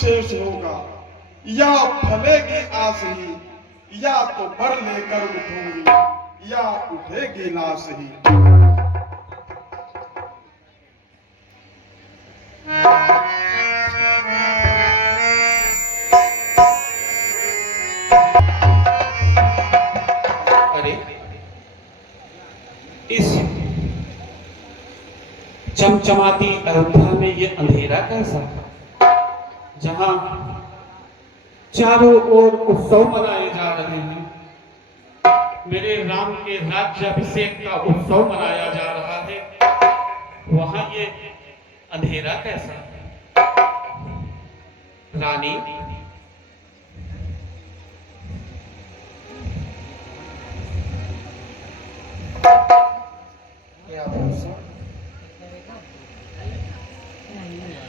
शेष होगा, या फलेगी आस ही, या तो बर लेकर उठूंगी, या उठेगी लाश ही। अरे इस चमचमाती अयोध्या में ये अंधेरा कैसा, जहां चारों ओर उत्सव मनाए जा रहे हैं। मेरे राम के राज्याभिषेक का उत्सव मनाया जा रहा है, वहां ये अंधेरा कैसा। रानी,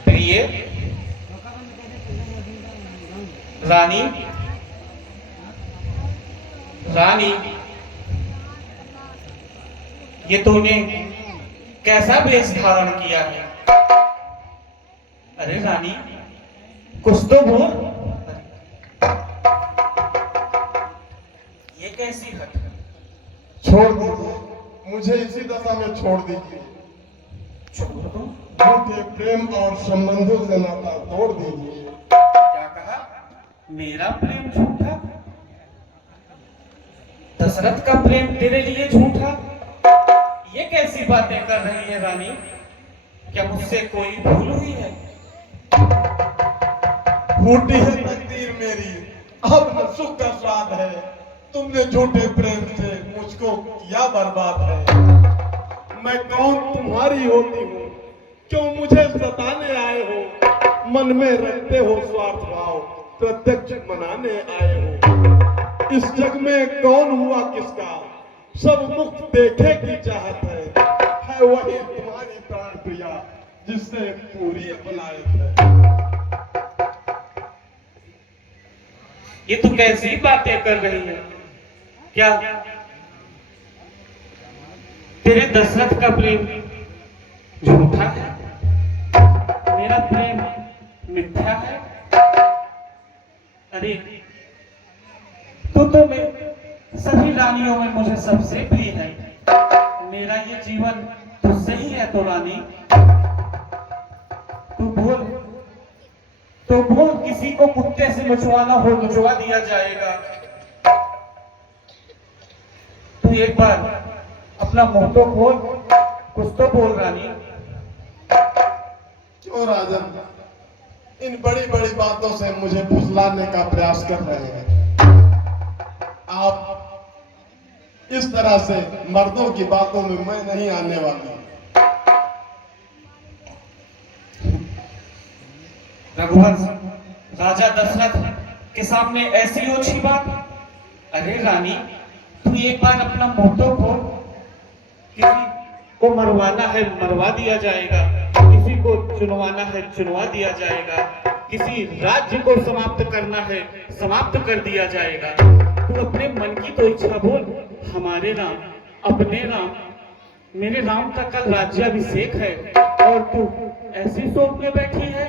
प्रिय रानी, रानी, ये तूने कैसा वेश धारण किया है। अरे रानी, कुछ तो बोल। ये कैसी हट। छोड़ दीजिए, मुझे इसी दशा में छोड़ दीजिए। छोड़ दो? झूठे प्रेम और संबंधों से नाता तोड़ दीजिए। क्या कहा? मेरा प्रेम झूठा? दशरथ का प्रेम तेरे लिए झूठा? ये कैसी बातें कर रही है रानी? क्या मुझसे कोई भूल हुई है? फूटी है तकदीर मेरी, अब न सुख का स्वाद है। तुमने झूठे प्रेम से मुझको किया बर्बाद है। मैं कौन तुम्हारी होती हूँ, क्यों मुझे सताने आए हो। मन में रखते हो स्वार्थ भाव, प्रत्यक्ष मनाने आए हो। इस जग में कौन हुआ किसका, सब मुक्त देखे की चाहत है वही तुम्हारी प्राण प्रिया, जिससे पूरी अपनायत है। ये तू कैसी बातें कर रही है? क्या तेरे दशरथ का प्रेम झूठा है? मेरा प्रेम मिथ्या है? अरे तो मैं सभी रानियों में मुझे सबसे प्रिय है। मेरा ये जीवन तुझसे ही है। तो रानी, तू बोल, किसी को कुत्ते से नचवाना हो नचवा दिया जाएगा। तू एक बार अपना मुंह तो खोल, कुछ तो बोल रानी। क्यों राजन, इन बड़ी बड़ी बातों से मुझे फुसलाने का प्रयास कर रहे हैं। आप इस तरह से मर्दों की बातों में मैं नहीं आने वाली। रघुवंश राजा दशरथ के सामने ऐसी ओछी बात। अरे रानी, तू एक बार अपना मुंह तो खोल। किसी को मरवाना है मरवा दिया जाएगा, किसी को चुनवाना है चुनवा दिया जाएगा, किसी राज्य को समाप्त करना है समाप्त कर दिया जाएगा। तू अपने मन की तो इच्छा बोल। हमारे राम, अपने राम, मेरे राम का कल राज्याभिषेक है और तू ऐसी सोच में बैठी है।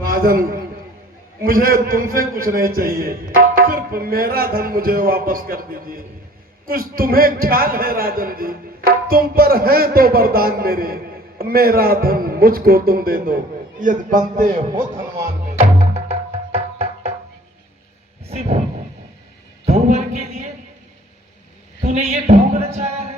राजन, मुझे तुमसे कुछ नहीं चाहिए, सिर्फ मेरा धन मुझे वापस कर दीजिए। कुछ तुम्हें ख्याल है राजन जी, तुम पर है तो वरदान मेरे। मेरा धन मुझको तुम दे दो, यदि बनते हो धनवान मेरे। सिर्फ 2 वर के लिए तूने ये ढोंग रचाया है।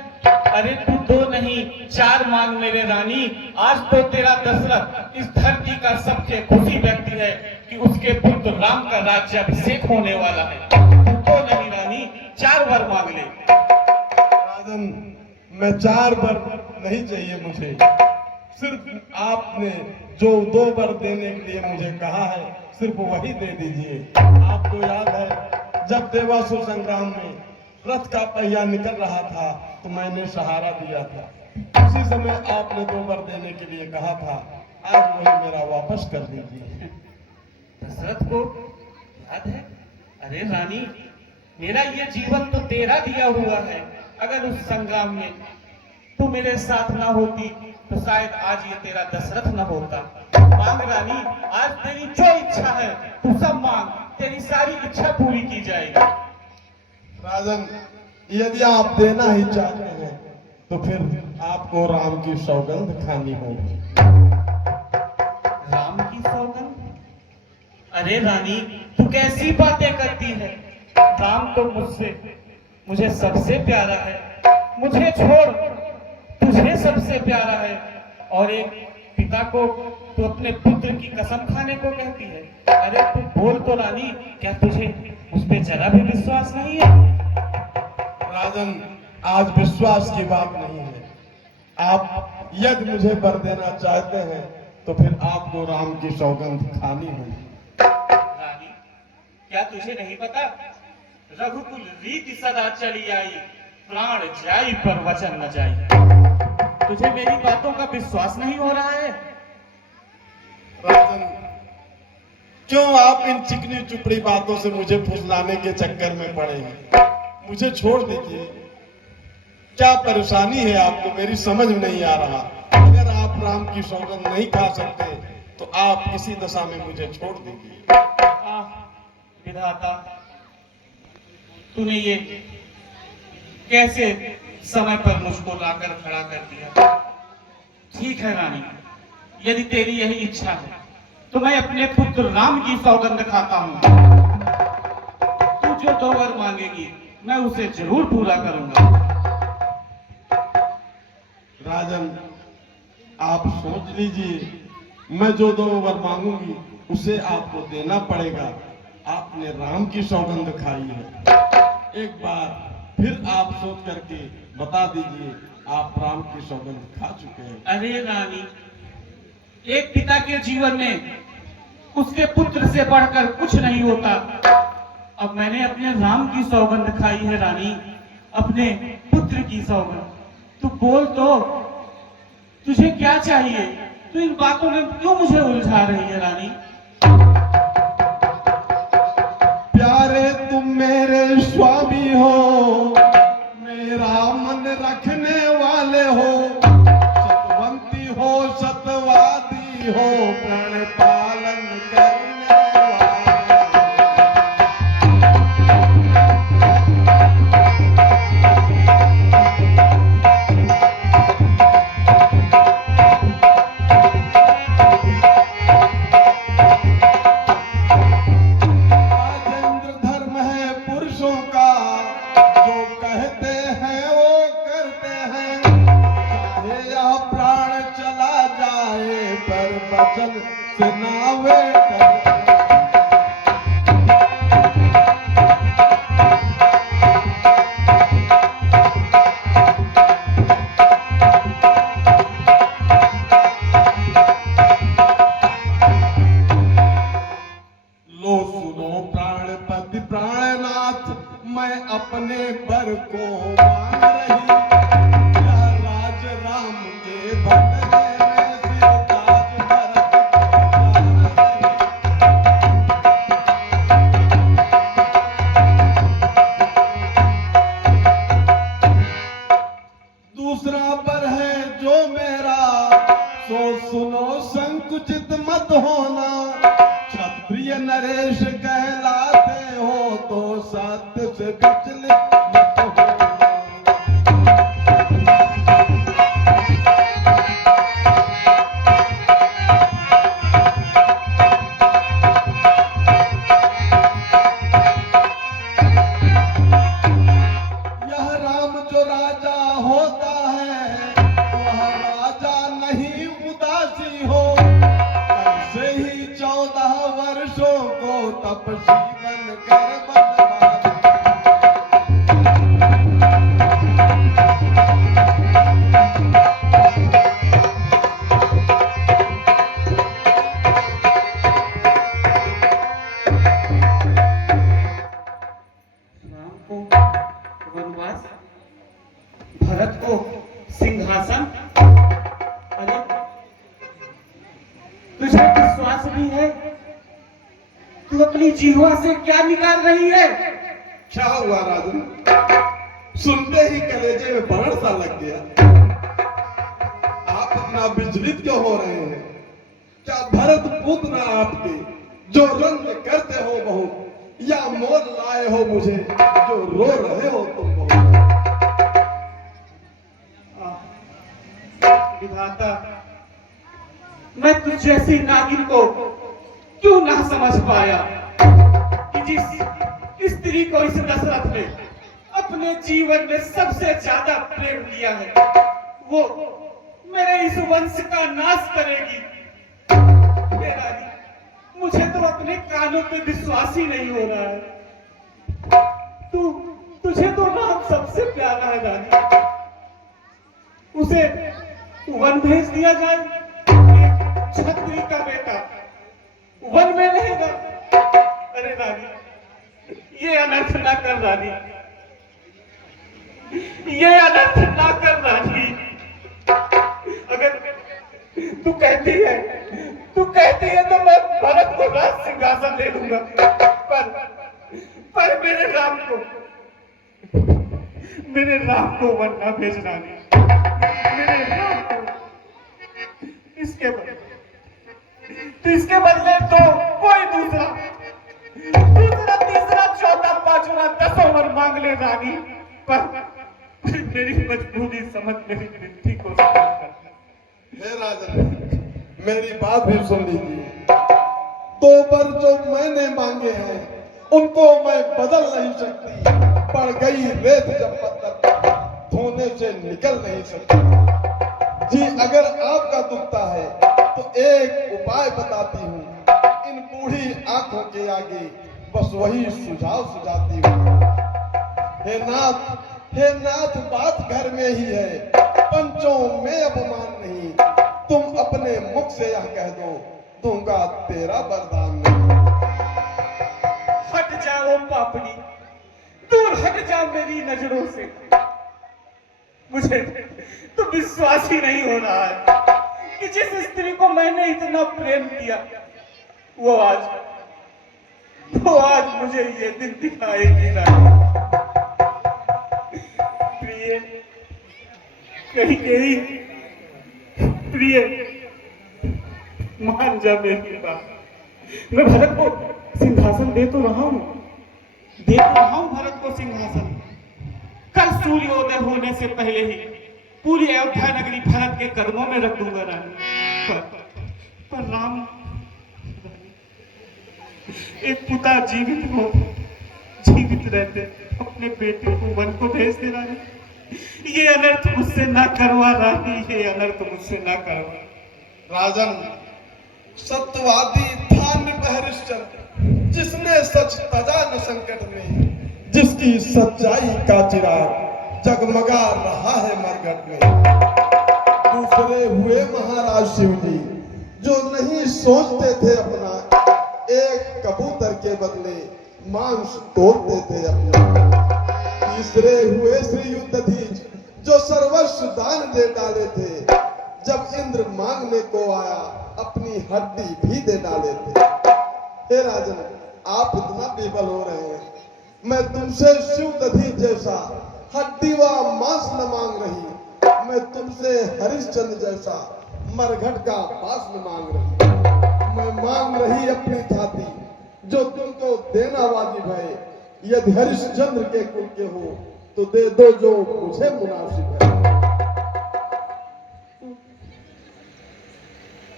अरे तू 2 नहीं 4 मांग मेरे रानी। आज तो तेरा दशरथ इस धरती का सबसे खुशी व्यक्ति है कि उसके पुत्र राम का राज्याभिषेक होने वाला है। तू तो नहीं रानी, 4 वर मांग ले। राजन, मैं 4 वर नहीं चाहिए मुझे, सिर्फ आपने जो 2 वर देने के लिए मुझे कहा है, सिर्फ वही दे दीजिए। आपको याद है जब देवासुर संग्राम में रथ का पहिया निकल रहा था तो मैंने सहारा दिया था। उसी समय आपने 2 वर देने के लिए कहा था। आज वही मेरा वापस कर दीजिए। दशरथ को याद है? अरे रानी, मेरा ये जीवन तो तेरा दिया हुआ है। अगर उस संग्राम में तू मेरे साथ ना होती तो शायद आज ये तेरा दशरथ न होता। मांग रानी, आज तेरी जो इच्छा है तू सब मांग, तेरी सारी इच्छा पूरी की जाएगी। राजन, यदि आप देना ही चाहते हैं तो फिर आपको राम की सौगंध खानी होगी। राम की सौगंध? अरे रानी, तू कैसी बातें करती है? राम तो मुझे सबसे प्यारा है, मुझे छोड़ तुझे सबसे प्यारा है, और एक पिता को तू अपने पुत्र की कसम खाने को कहती है। अरे तू बोल तो रानी, क्या तुझे मुझ पे जरा भी विश्वास नहीं है? राजन, आज विश्वास की बात नहीं है। आप यदि मुझे वर देना चाहते हैं तो फिर आपको राम की सौगंध खानी होगी। रानी, क्या तुझे नहीं पता, रघुकुल रीति सदा चली आई, प्राण जाई पर वचन न जाई। तुझे मेरी बातों का विश्वास नहीं हो रहा है? राजन, क्यों आप इन चिकनी चुपड़ी बातों से मुझे फुसलाने के चक्कर में पड़े हैं? मुझे छोड़ दीजिए। क्या परेशानी है आपको, मेरी समझ में नहीं आ रहा। अगर आप राम की सौगंध नहीं खा सकते तो आप इसी दशा में मुझे छोड़ दीजिए। विधाता, तूने ये कैसे समय पर मुझको लाकर खड़ा कर दिया। ठीक है रानी, यदि तेरी यही इच्छा है तो मैं अपने पुत्र राम की सौगंध खाता हूँ। तू जो 2 वर मांगेगी मैं उसे जरूर पूरा करूंगा। राजन, आप सोच लीजिए, मैं जो 2 वर मांगूंगी उसे आपको देना पड़ेगा। आपने राम की सौगंध खाई है। एक बार फिर आप सोच करके बता दीजिए, आप राम की सौगंध खा चुके हैं। अरे रानी, एक पिता के जीवन में उसके पुत्र से बढ़कर कुछ नहीं होता। अब मैंने अपने राम की सौगंध खाई है रानी, अपने पुत्र की सौगंध। तू बोल तो, तुझे क्या चाहिए? तू इन बातों में क्यों मुझे उलझा रही है रानी? प्यारे तुम मेरे स्वामी हो, मेरा मन रखने वाले हो, सतवंती हो सतवादी हो, प्रण पालन करने वाले। राजेंद्र धर्म है पुरुषों का, जो कहते हैं वो करते हैं, चाहे या प्राण चला जाए पर वचन से ना वे डरे। लो सुनो प्राणपति प्राणनाथ, मैं अपने बर को मान रही, यह राज राम के बदले में सिरताज भरत को जान रही। दूसरा बर है जो मेरा, सो सुनो संकुचित मत होना, क्षत्रिय नरेश कहलाते हो तो सत्य से विचलित मत होना। यह राम जो राजा होता है, वह राजा नहीं उदासी हो, से ही 14 वर्षों को तपस्वी बन कर बनवास। राम को वनवास, भरत को सिंहासन। अरे तुझे विश्वास भी है? तू अपनी जीवा से क्या निकाल रही है? क्या हुआ राजन, सुनते ही कलेजे में बाण सा लग गया। आप इतना विचलित क्यों हो रहे हैं? क्या भरत पूतना आपके जो रंग करते हो बहुत, या मोल लाए हो मुझे जो रो रहे हो तुम बहुत। विधाता, मैं तुझ जैसी नागिन को क्यों ना समझ पाया कि जिस स्त्री को इस दशरथ ने अपने जीवन में सबसे ज्यादा प्रेम किया है, वो मेरे इस वंश का नाश करेगी। हे रानी, मुझे तो अपने कानों पे विश्वास ही नहीं हो रहा है। तुझे तो राम सबसे प्यारा है रानी, उसे वन भेज दिया जाए। एक क्षत्रिय का बेटा वन में रहेगा। अरे रानी, ये अनर्थ ना कर रानी, ये अनर्थ ना कर रानी। अगर तू कहती है तो मैं भरत को राज सिंहासन दे दूंगा, पर मेरे राम को वन ना भेज रानी, मेरे राम को। इसके बदले तो कोई दूसरा तीसरा चौथा पांचवा 10 वर मांग ले रानी, पर मेरी मजबूरी समझ, मेरी विनती को समझ कर। हे राजन, मेरी बात भी सुन लीजिए। 2 वर जो मैंने मांगे हैं उनको मैं बदल नहीं सकती। पड़ गई रेत जब पत्थर धोने से निकल नहीं सकती। जी अगर आपका दुखता है तो एक उपाय बताती हूँ। इन बूढ़ी आंखों के आगे बस वही सुझाव सुझाती हूँ। हे नाथ बात घर में ही है, पंचों में अपमान नहीं। तुम अपने मुख से यह कह दो, दूंगा तेरा वरदान नहीं। हट जाओ पापनी, दूर हट जा मेरी नजरों से। मुझे तो विश्वास ही नहीं हो रहा है कि जिस स्त्री को मैंने इतना प्रेम किया, वो आज मुझे ये दिन दिखाएगी ना। प्रिय, कहीं प्रिय, मान जा मेरी बात। मैं भरत को सिंहासन दे तो रहा हूं भरत को सिंहासन। कल सूर्योदय होने से पहले ही पूरी अयोध्या नगरी भरत के कदमों में रख दूंगा रानी। पर राम, एक पिता जीवित रहते अपने बेटे को वन को भेज दे रानी। ये अनर्थ मुझसे ना करवा रानी, ये अनर्थ मुझसे ना करवा। राजन, सत्यवादी था नृपहरिश्चंद्र, जिसने सच तजा न संकट में, जिसकी सच्चाई का चिराग जगमगा रहा है मरघट में। दूसरे हुए महाराज शिव जी, जो नहीं सोचते थे अपना, एक कबूतर के बदले मांस तोड़ते थे अपना। तीसरे हुए श्री युद्धधीज, जो सर्वस्व दान दे डाले थे। जब इंद्र मांगने को आया, अपनी हड्डी भी दे डाले थे। हे राजन, आप इतना विफल हो रहे हैं। मैं तुमसे शिव दधीच जैसा हड्डी व मांस न मांग रही, मैं तुमसे हरिश्चंद्र जैसा मरघट का पास न मांग रही। मैं मांग रही अपनी थाती, जो तुमको देना वाजिब है। यदि हरिश्चंद्र के कुल के हो तो दे दो जो मुझे मुनासिब है।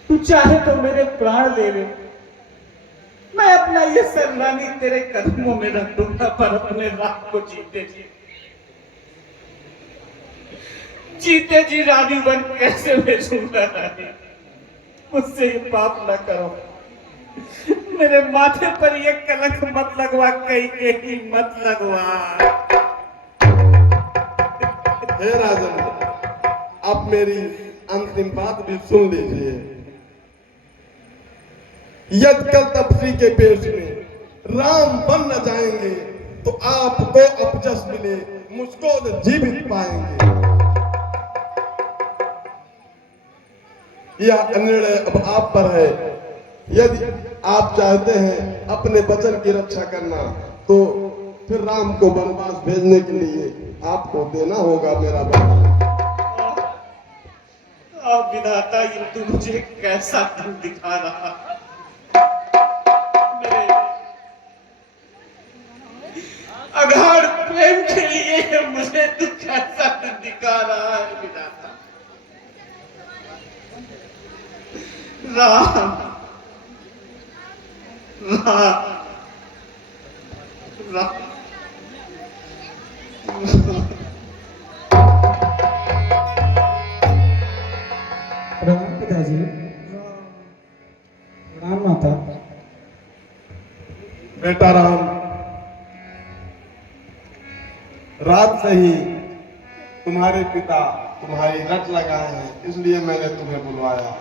तू चाहे तो मेरे प्राण ले ले, मैं अपना ये सरनानी तेरे कदमों में रख दूंगा, पर अपने राम को जीते जी रानी बन कैसे भेजूंगा रानी। मुझसे ये पाप न करो, मेरे माथे पर ये कलंक मत लगवा, कहीं के ही मत लगवा। हे राजन, आप मेरी अंतिम बात भी सुन लीजिए। यदि कल तपस्वी के पेश में राम बन न जाएंगे तो आपको अपजस मिले, मुझको जीवित पाएंगे। यह निर्णय अब आप पर है। यदि आप चाहते हैं अपने वचन की रक्षा करना, तो फिर राम को वनवास भेजने के लिए आपको देना होगा मेरा वचन। अब विधाता ये तू मुझे कैसा दिन दिखा रहा मेरे अगाध प्रेम के लिए मुझे तू कैसा दिन दिखा रहा है विधाता। राम राम राम प्रणाम पिताजी। प्रणाम माता। बेटा राम, रात से ही तुम्हारे पिता तुम्हारी रट लगाए हैं, इसलिए मैंने तुम्हें बुलवाया।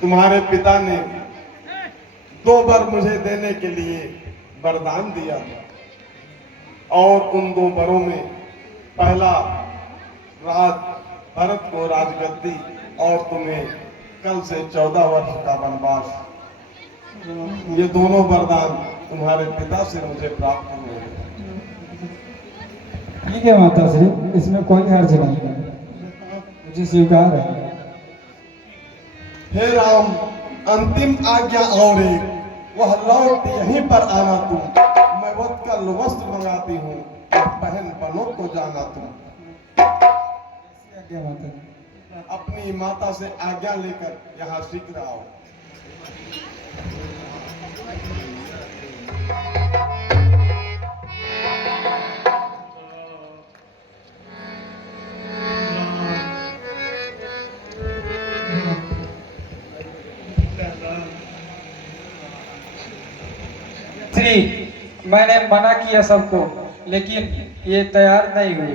तुम्हारे पिता ने 2 वर मुझे देने के लिए वरदान दिया था और उन 2 वरों में पहला राज भरत को राजगद्दी और तुम्हें कल से 14 वर्ष का वनवास। ये दोनों वरदान तुम्हारे पिता से मुझे प्राप्त हुए। ठीक है माता श्री, इसमें कोई हर्ज नहीं है, मुझे स्वीकार है। हे राम, अंतिम आज्ञा और एक, वह लौट यहीं पर आना तुम। मैं वक्त का वस्त्र मंगाती हूँ और बहन बनों को जाना तुम। आज्ञा माता। अपनी माता से आज्ञा लेकर यहाँ शीघ्र आओ। श्री, मैंने मना किया सबको, लेकिन ये तैयार नहीं हुए।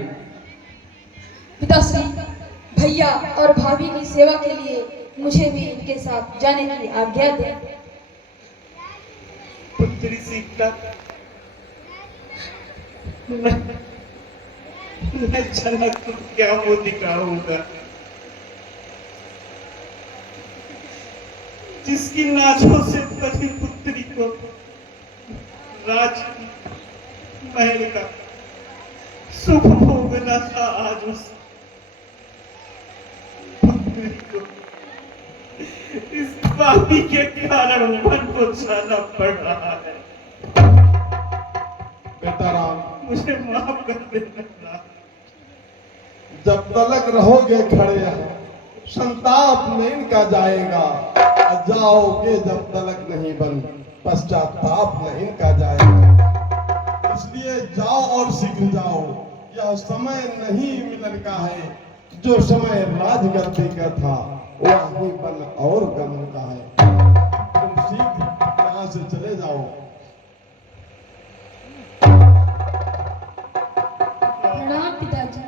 पिताश्री, भैया और भाभी की सेवा के लिए मुझे भी इनके साथ जाने की आज्ञा दे। पुत्री सीता, मैं जनक को क्या वो दिखाऊंगा जिसकी नाजों से पति पुत्री को राज महल का सुख भोगना था। आज उस पुत्री को इस पापी के कारण वन को जाना पड़ रहा है। बेटा राम, मुझे माफ कर देना। जब तलक रहोगे खड़े यहाँ, संताप में इनका जाएगा। जाओगे जब तलक नहीं बन, पश्चाताप में इनका जाएगा। इसलिए जाओ और शीघ्र जाओ। यह समय नहीं मिलन का है, जो समय राजगद्दी का था वही बन और गमन का है। तुम शीघ्र यहाँ से चले जाओ। प्रणाम पिताजी।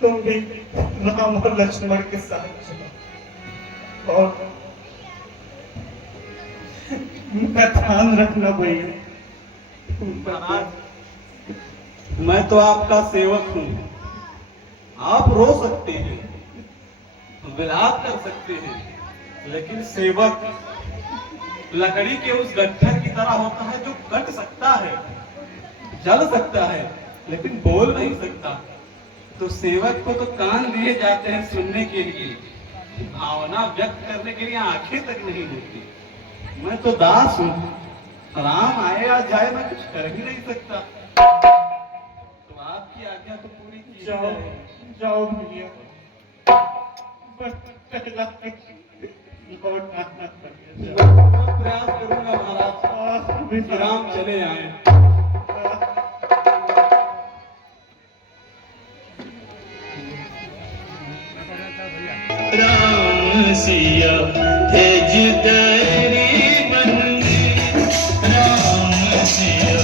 तुम भी राम और लक्ष्मण के साथ चलो और उनका ध्यान रखना भैया। मैं तो आपका सेवक हूँ। आप रो सकते हैं, विलाप कर सकते हैं, लेकिन सेवक लकड़ी के उस गट्ठर की तरह होता है जो कट सकता है, जल सकता है, लेकिन बोल नहीं सकता। तो सेवक को तो कान दिए जाते हैं सुनने के लिए, भावना व्यक्त करने के लिए आंखें तक नहीं होती। मैं तो दास हूँ, राम आए या जाए मैं कुछ कर ही नहीं सकता। तो आपकी आज्ञा तो पूरी की जाओ जाए। जाओ भैया, बस पहला लौट आना पड़ेगा। मैं प्रयास करूंगा महाराज कि राम चले आए। राम सिया तेज दरी बन में, राम सिया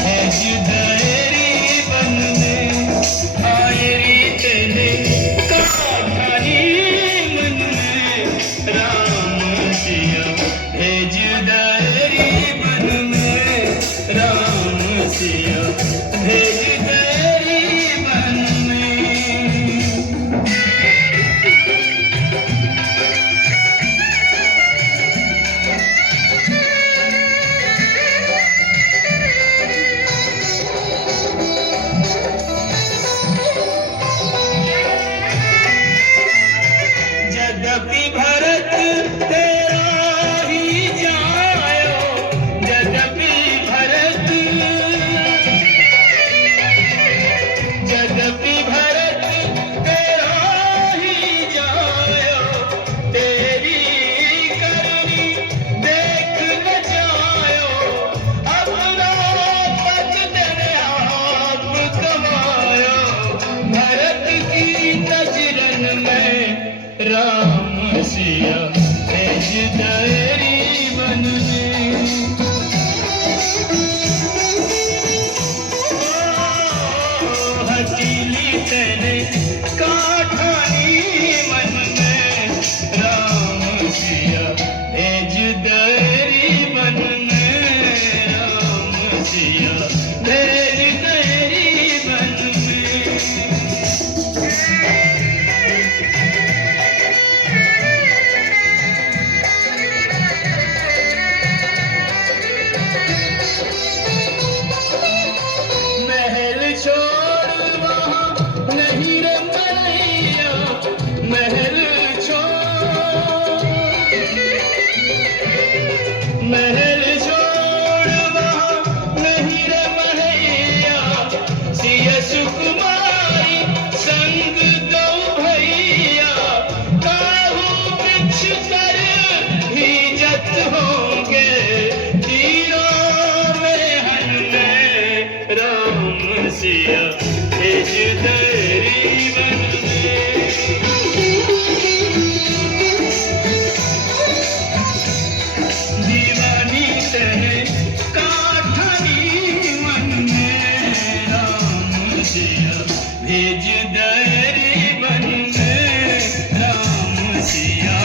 तेज दरी बन में, आए रीत ने काठाई मन में, राम सिया तेज दरी बन में, राम सिया तेज दरी बन में। यद्यपि भरत तेरा ही जायो, यद्यपि भरत तेरा ही जायो, तेरी करनी देख न जायो, अपना पद तेरे आप कमायो, भरत की नजरन में राम सिया भेज तेरी मन में। हकीली तेरे काठानी मन में राम सिया भेज तेरी मन में, राम सिया भेज तेरी मन में। महल छोड़ वहाँ नहीं रे मैया, महल छोड़ वहाँ नहीं रे मैया, सिया सुकुमारी संग दो भैया, काहू बिछ कर ही जत होंगे, तीरों में हन में राम सिया भेज तेरी मन में। दीवानी तेरे काठानी मन में राम सिया भेज तेरी मन में, राम सिया